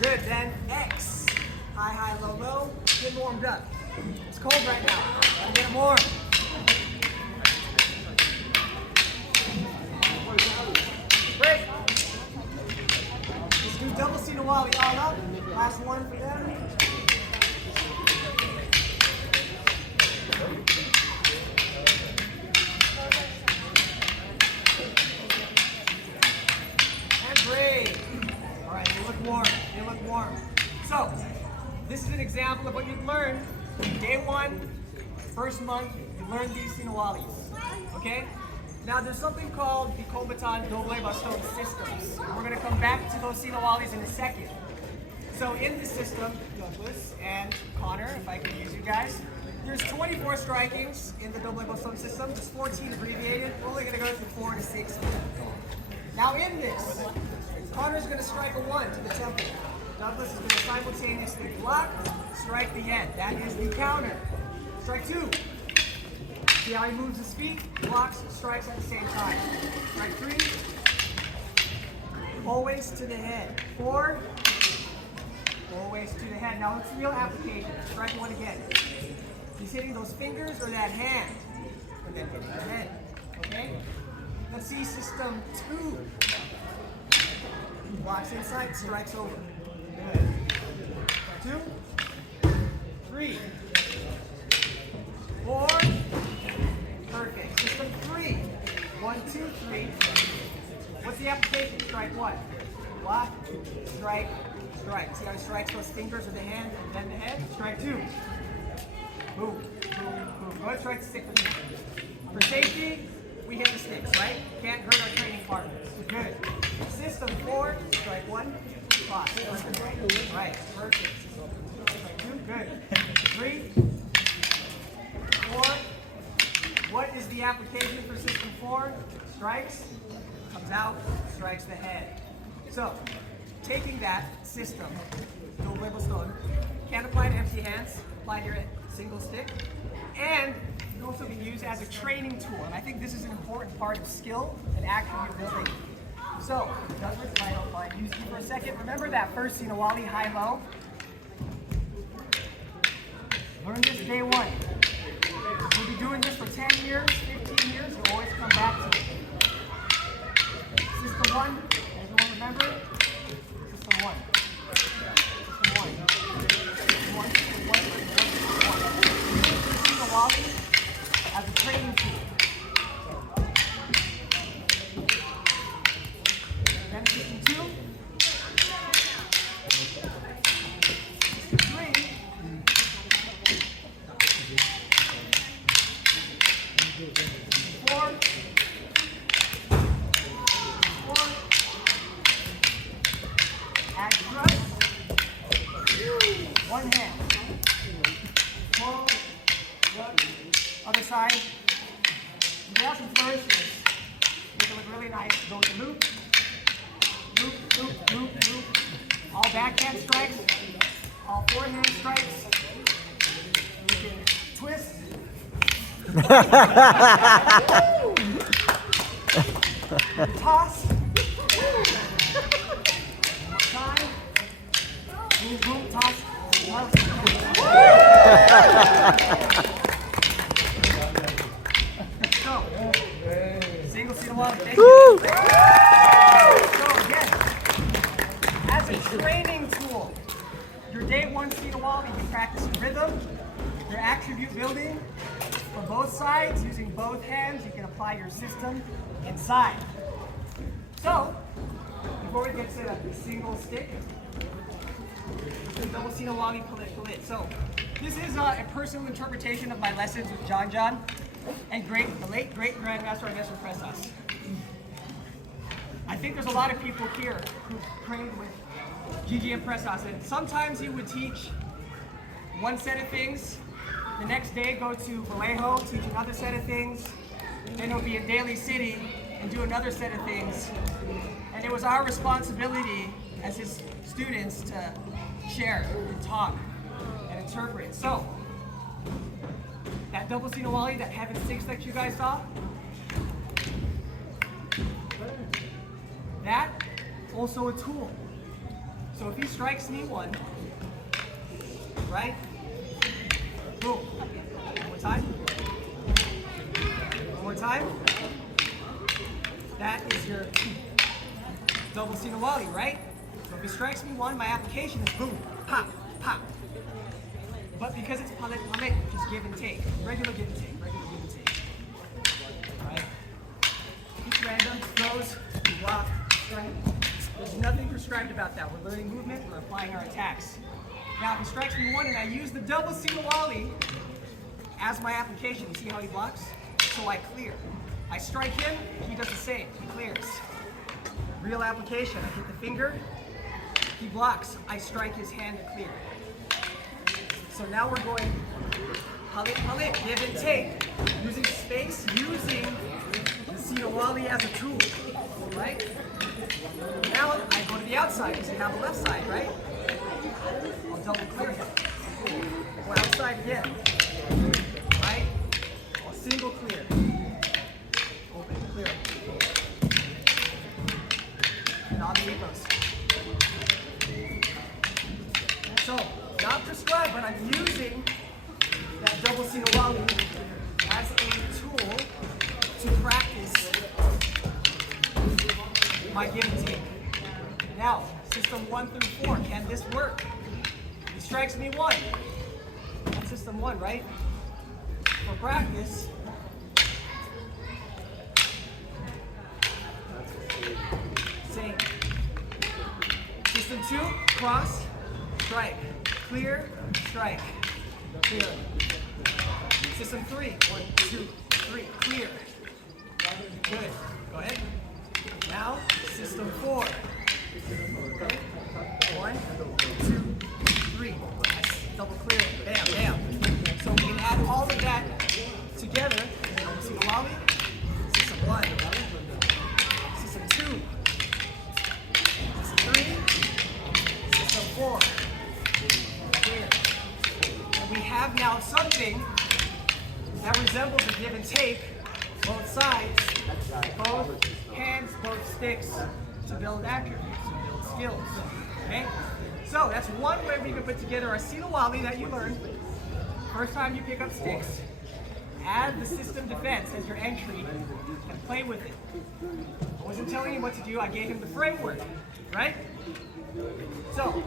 Good, then X. High, high, low, low. Get warmed up. It's cold right now. Gotta get them warm. Break. Let's do double Sinawali all up. Last one for them. And break. All right, they look warm. They look warm. So, this is an example of what you've learned. Day one, first month, you learned these Sinawalis. Okay? Now there's something called the Kombatan Baston systems. We're going to come back to those Sinawalis in a second. So in this system, Douglas and Connor, if I can use you guys, there's 24 strikings in the Baston system. There's 14 abbreviated. We're only going to go from 4 to 6. Now in this, Connor's going to strike a 1 to the temple. Douglas is going to simultaneously block, strike the end. That is the counter. Strike 2. See how he moves his feet? Blocks, strikes at the same time. Strike 3. Always to the head. 4. Always to the head. Now it's real application. Strike 1 again. He's hitting those fingers or that hand. And then hitting the head. Okay? Let's see system 2. Blocks inside, strikes over. Good. 2, 3, 4. Perfect. System 3. 1, 2, 3. What's the application? Strike 1. Block, strike, strike. See how he strikes those fingers with the hand and then the head? Strike 2. Boom, boom, boom. Go ahead, strike the stick with me. For safety, we hit the sticks, right? Can't hurt our training partners. Good. System 4. Strike 1. Block. Right. Perfect. Strike 2. Good. 3, 4. What is the application for system 4? Strikes, comes out, strikes the head. So, taking that system, double label stone, can apply to empty hands, apply to your single stick, and it can also be used as a training tool. And I think this is an important part of skill and attribute building. So, Douglas, if I use you for a second, remember that first Sinawali high-low? Learn this day 1. We'll be doing this for 10 years, 15 years, you'll always come back to it. System 1, everyone remember? System 1. System 1. System 1, system 1, system 1. Use Sinawali as a training tool. Then system 2. System 3. 4. 4. Add thrust. 1 hand. Pull. Look. Other side. You can also flourish this. Make it look really nice. Go to loop. Loop, loop, loop, loop. All backhand strikes. All forehand strikes. You can twist. Toss. Time. Boom, boom, toss. So, single Sinawali. Thank you. So again, as a training tool, your day 1 Sinawali, you practice your rhythm, your attribute building. For both sides, using both hands, you can apply your system inside. So, before we get to the single stick, the double Sinawali Palit. So, this is a personal interpretation of my lessons with John and the late great Grandmaster Ernesto Presas. I think there's a lot of people here who trained with Gigi and Presas, and sometimes he would teach one set of things. The next day, go to Vallejo, teach another set of things. Then he'll be in Daly City and do another set of things. And it was our responsibility as his students to share and talk and interpret. So, that double Sinawali, that heaven 6 that you guys saw, that also a tool. So if he strikes me one, right? Boom. One more time. One more time. That is your double Sinawali, right? So if he strikes me one, my application is boom, pop, pop. But because it's palit, which is give and take, regular give and take, regular give and take. Right? Each random, throws, block, strike. There's nothing prescribed about that. We're learning movement, we're applying our attacks. Now if he strikes me one and I use the double Sinawali as my application, you see how he blocks? So I clear. I strike him, he does the same, he clears. Real application, I hit the finger, he blocks, I strike his hand to clear. So now we're going palit, give and take, using space, using the Sinawali as a tool, right? Now I go to the outside because you have the left side, right? I'll double clear him. Go outside again, right? I'll single clear. Open, clear. Non-amigos. So, not prescribed, but I'm using that double Sinawali as a tool to practice my give and take. Now, system 1 through 4, can this work? He strikes me one. That's system 1, right? For practice, same. System 2, cross, strike, clear, strike, clear. System 3, 1, 2, 3, clear. Good. Go ahead. Now, system 4. Okay. 1, 2, 3. Double clear. Bam, bam. So we can add all of that together. See the lolly? System 1. System 2. System 3. System 4. Clear. And we have now something that resembles a give and take, both sides, both hands, both sticks, to build attributes, to build skills. Okay? So that's one way we can put together our Sinawali that you learned. First time you pick up sticks, add the system defense as your entry and play with it. I wasn't telling him what to do, I gave him the framework, right? So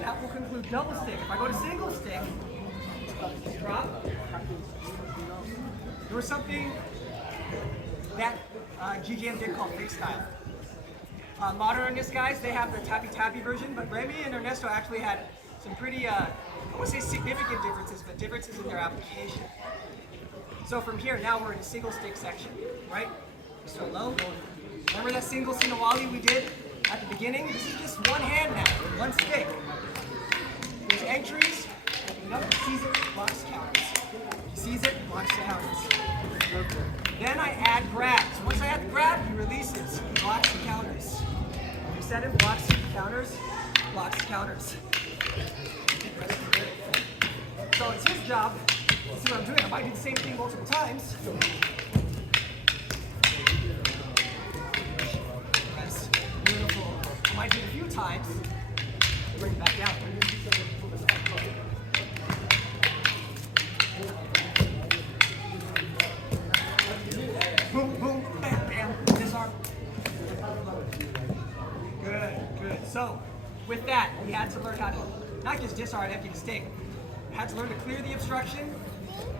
that will conclude double stick. If I go to single stick, drop. There was something that GGM did call freestyle. Modernist guys, they have the tappy-tappy version, but Remy and Ernesto actually had some pretty, I won't say significant differences, but differences in their application. So from here, now we're in the single stick section, right? So low. Remember that single Sinawali we did at the beginning? This is just one hand now, one stick. There's entries, open up, sees it, blocks, counters. Sees it, blocks, counters. Then I add grabs. Once I add the grab, he releases, blocks and counters. Reset him, blocks, counters, blocks, counters. So it's his job. This is what I'm doing. I might do the same thing multiple times. That's beautiful. I might do it a few times. Bring it back down. Boom, boom, bam, bam, disarm. Good, good. So, with that, we had to learn how to not just disarm and empty the stick. I had to learn to clear the obstruction,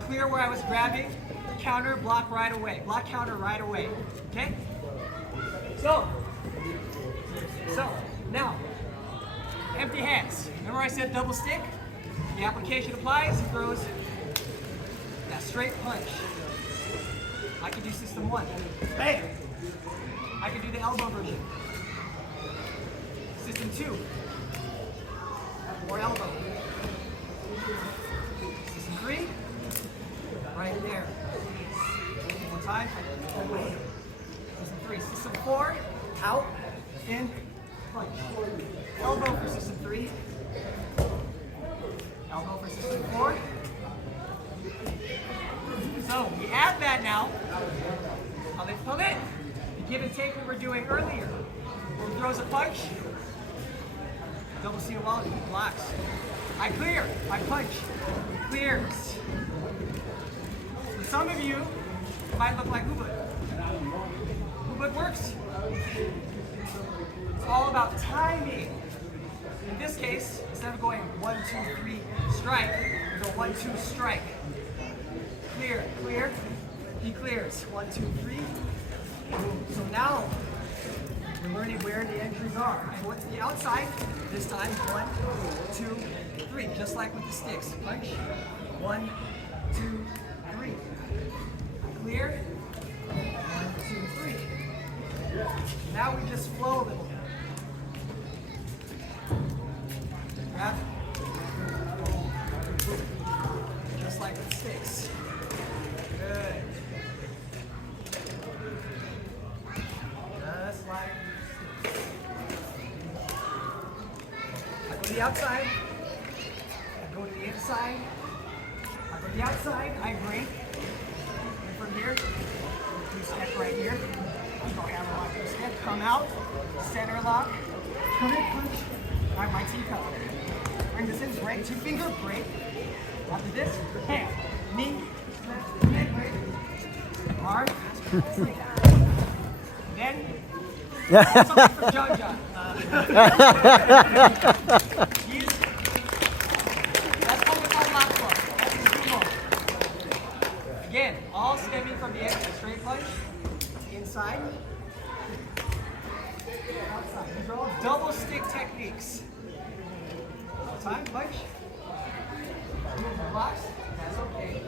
clear where I was grabbing, counter, block right away. Block, counter right away. Okay? So now, empty hands. Remember I said double stick? The application applies, he throws that straight punch. I can do system 1. Bam! I can do the elbow version. System 2. More elbow. System 3. Right there. One more time. System 3. System 4. Out. In. Punch. Elbow for system 3. Elbow for system 4. So we add that now. Palit. The give and take we were doing earlier. Where he throws a punch. Double seated wall, he blocks. I clear, I punch, he clears. For some of you, it might look like Ubud. Ubud works. It's all about timing. In this case, instead of going 1, 2, 3, strike, we go 1, 2, strike. Clear, clear, he clears. 1, 2, 3. So now, we're learning where the entries are. And what's the outside? This time, 1, 2, 3. Just like with the sticks. Punch. 1, 2, 3. Clear. 1, 2, 3. Now we just flow a little bit. Grab. Just like with sticks. Good. Just like I go to the outside, I go to the inside, I go to the outside, I break, and from here, 2-step right here, I go hammer lock, 2-step, come out, center lock, come in, punch, I have my teacup. Bring this in, break, 2-finger, break, after this, hand, knee, leg, break, arm, stick, then, something from John John. That's Kombatan lock club. That's the sumo. Again, all stemming from the end. Straight punch, inside, outside. These are all double stick techniques. All time, punch. Blocks, that's okay.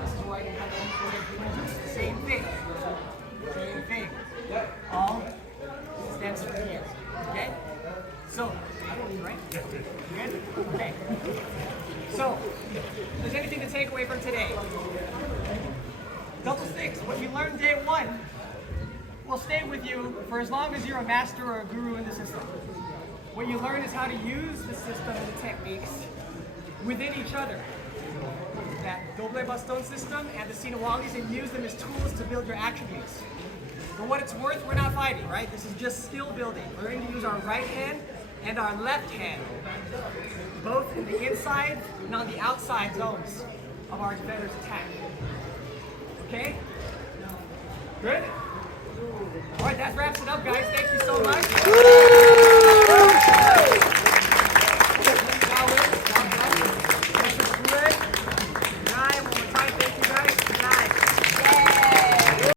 This is where I can come in. Same thing. Same thing. All stems from here. Okay? So, right? Good? Okay. So, if there's anything to take away from today, double sticks, what you learned day 1 will stay with you for as long as you're a master or a guru in the system. What you learn is how to use the system and the techniques within each other. That doble baston system and the Sinawalis, and use them as tools to build your attributes. For what it's worth, we're not fighting, right? This is just skill building. Learning to use our right hand and our left hand, both in the inside and on the outside zones of our defender's attack. Okay? Good? All right, that wraps it up, guys. Thank you so much.